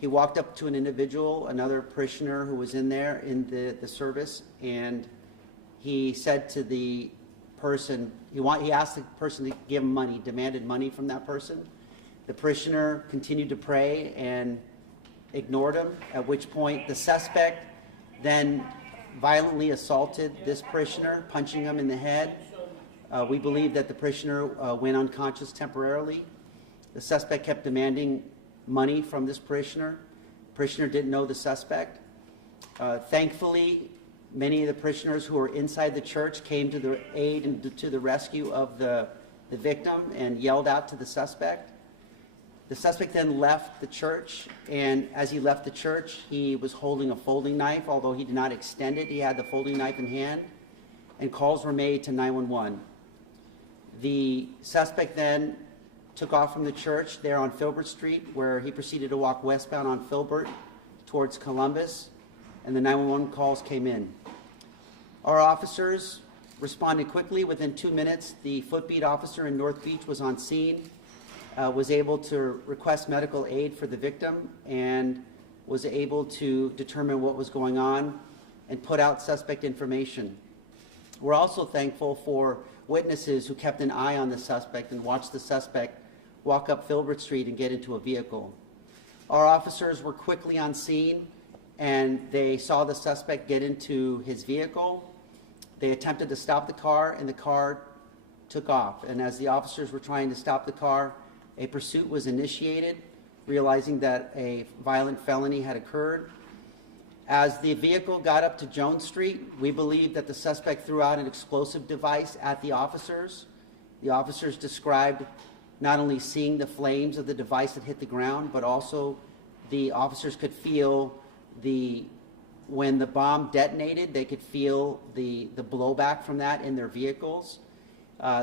He walked up to an individual, another parishioner who was in there in the service, and he said to the person, he asked the person to give him money, demanded money from that person. The parishioner continued to pray and ignored him, at which point the suspect then violently assaulted this parishioner, punching him in the head. We believe that the parishioner went unconscious temporarily. The suspect kept demanding money from this parishioner. The parishioner didn't know the suspect. Thankfully, many of the parishioners who were inside the church came to the aid and to the rescue of the victim and yelled out to the suspect. The suspect then left the church, and as he left the church, he was holding a folding knife. Although he did not extend it, he had the folding knife in hand, and calls were made to 911. The suspect then took off from the church there on Filbert Street, where he proceeded to walk westbound on Filbert towards Columbus, and the 911 calls came in. Our officers responded quickly. Within 2 minutes, the Footbeat officer in North Beach was on scene, was able to request medical aid for the victim, and was able to determine what was going on and put out suspect information. We're also thankful for witnesses who kept an eye on the suspect and watched the suspect walk up Filbert Street and get into a vehicle. Our officers were quickly on scene, and they saw the suspect get into his vehicle. They attempted to stop the car, and the car took off. And as the officers were trying to stop the car, a pursuit was initiated, realizing that a violent felony had occurred. As the vehicle got up to Jones Street, we believe that the suspect threw out an explosive device at the officers. The officers described not only seeing the flames of the device that hit the ground, but also the officers could feel when the bomb detonated, they could feel the blowback from that in their vehicles.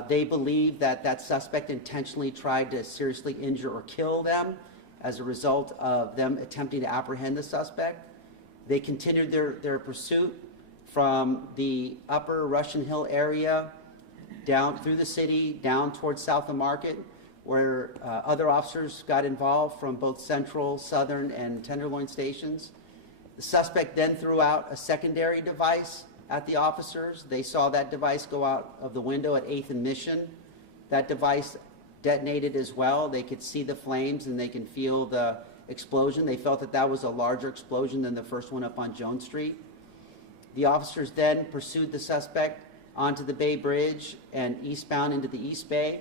They believe that that suspect intentionally tried to seriously injure or kill them as a result of them attempting to apprehend the suspect. They continued their pursuit from the upper Russian Hill area down through the city, down towards South of Market, where other officers got involved from both Central, Southern, and Tenderloin stations. The suspect then threw out a secondary device at the officers. They saw that device go out of the window at 8th and Mission. That device detonated as well. They could see the flames and they can feel the explosion. They felt that that was a larger explosion than the first one up on Jones Street. The officers then pursued the suspect onto the Bay Bridge and eastbound into the East Bay.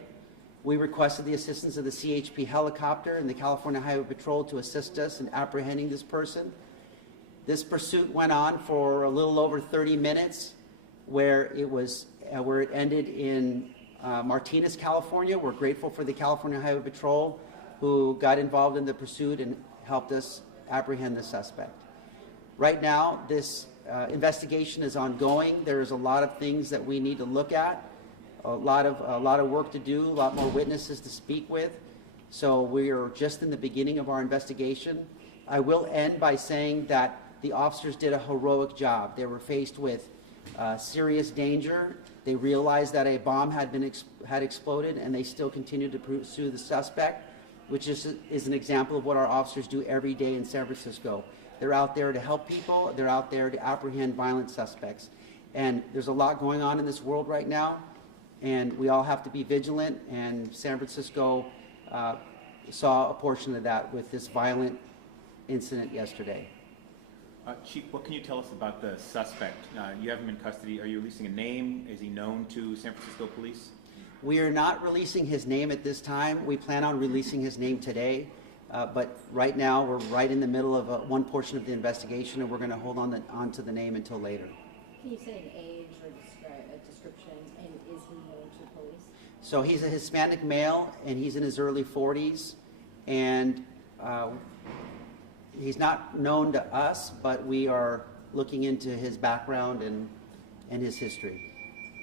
We requested the assistance of the CHP helicopter and the California Highway Patrol to assist us in apprehending this person. This pursuit went on for a little over 30 minutes, where it ended in Martinez, California. We're grateful for the California Highway Patrol, who got involved in the pursuit and helped us apprehend the suspect. Right now, this investigation is ongoing. There's a lot of things that we need to look at, a lot of work to do, a lot more witnesses to speak with. So we are just in the beginning of our investigation. I will end by saying that the officers did a heroic job. They were faced with serious danger. They realized that a bomb had exploded, and they still continued to pursue the suspect, which is an example of what our officers do every day in San Francisco. They're out there to help people. They're out there to apprehend violent suspects. And there's a lot going on in this world right now, and we all have to be vigilant, and San Francisco saw a portion of that with this violent incident yesterday. Chief, what can you tell us about the suspect? You have him in custody. Are you releasing a name? Is he known to San Francisco police? We are not releasing his name at this time. We plan on releasing his name today, but right now we're right in the middle of one portion of the investigation, and we're going to hold on to the name until later. Can you say an age or a description, and is he known to police? So he's a Hispanic male, and he's in his early 40s, and he's not known to us, but we are looking into his background and his history.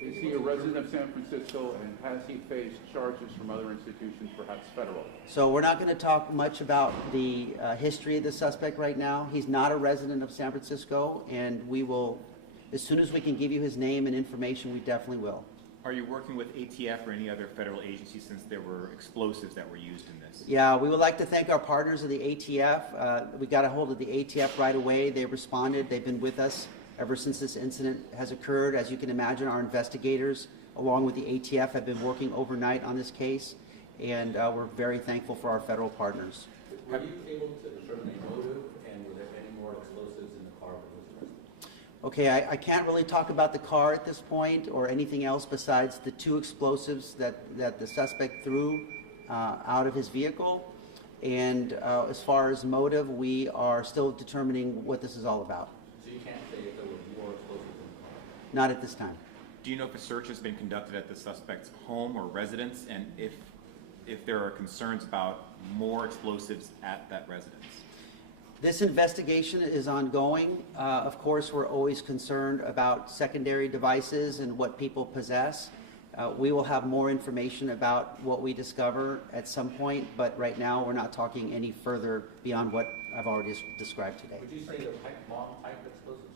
Is he a resident of San Francisco, and has he faced charges from other institutions, perhaps federal? So we're not going to talk much about the history of the suspect right now. He's not a resident of San Francisco, and we will, as soon as we can give you his name and information, we definitely will. Are you working with ATF or any other federal agency since there were explosives that were used in this? Yeah, we would like to thank our partners of the ATF. We got a hold of the ATF right away. They responded. They've been with us ever since this incident has occurred. As you can imagine, our investigators, along with the ATF, have been working overnight on this case, and we're very thankful for our federal partners. Were you able to determine a motive, and were there any more explosives in the car that was arrested? Okay, I can't really talk about the car at this point or anything else besides the 2 explosives that the suspect threw out of his vehicle. And as far as motive, we are still determining what this is all about. So you can't say if there were more explosives in the car? Not at this time. Do you know if a search has been conducted at the suspect's home or residence, and if there are concerns about more explosives at that residence? This investigation is ongoing. Of course, we're always concerned about secondary devices and what people possess. We will have more information about what we discover at some point, but right now we're not talking any further beyond what I've already described today. Would you say they're bomb type explosives?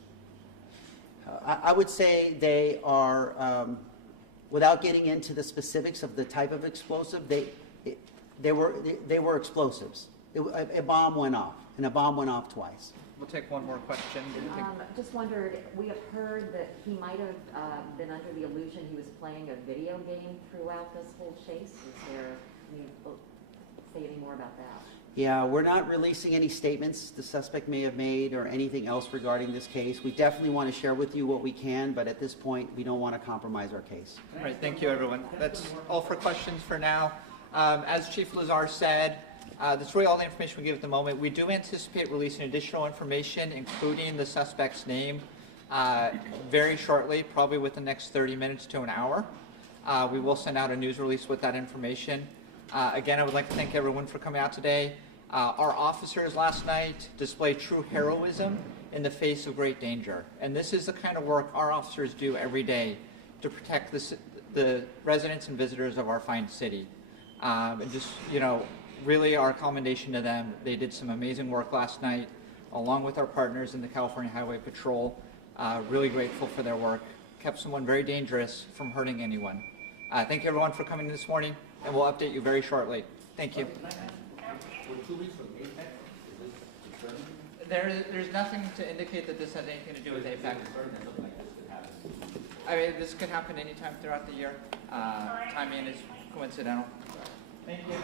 I would say they are, without getting into the specifics of the type of explosive, they were explosives. A bomb went off, and a bomb went off twice. We'll take one more question. Just wondered, we have heard that he might have been under the illusion he was playing a video game throughout this whole chase. Can you say any more about that? Yeah, we're not releasing any statements the suspect may have made or anything else regarding this case. We definitely want to share with you what we can, but at this point, we don't want to compromise our case. All right, thank you, everyone. That's all for questions for now. As Chief Lazar said, that's really all the information we give at the moment. We do anticipate releasing additional information, including the suspect's name, very shortly, probably within the next 30 minutes to an hour. We will send out a news release with that information. Again, I would like to thank everyone for coming out today. Our officers last night displayed true heroism in the face of great danger. And this is the kind of work our officers do every day to protect the residents and visitors of our fine city. And just, really our commendation to them. They did some amazing work last night, along with our partners in the California Highway Patrol. Really grateful for their work. Kept someone very dangerous from hurting anyone. Thank you everyone for coming this morning, and we'll update you very shortly. Thank you. Were 2 weeks from APEC, is this concerning? There's nothing to indicate that this has anything to do with APEC. Concerned that something like this could happen? I mean, this could happen anytime throughout the year. Timing is coincidental. Thank you.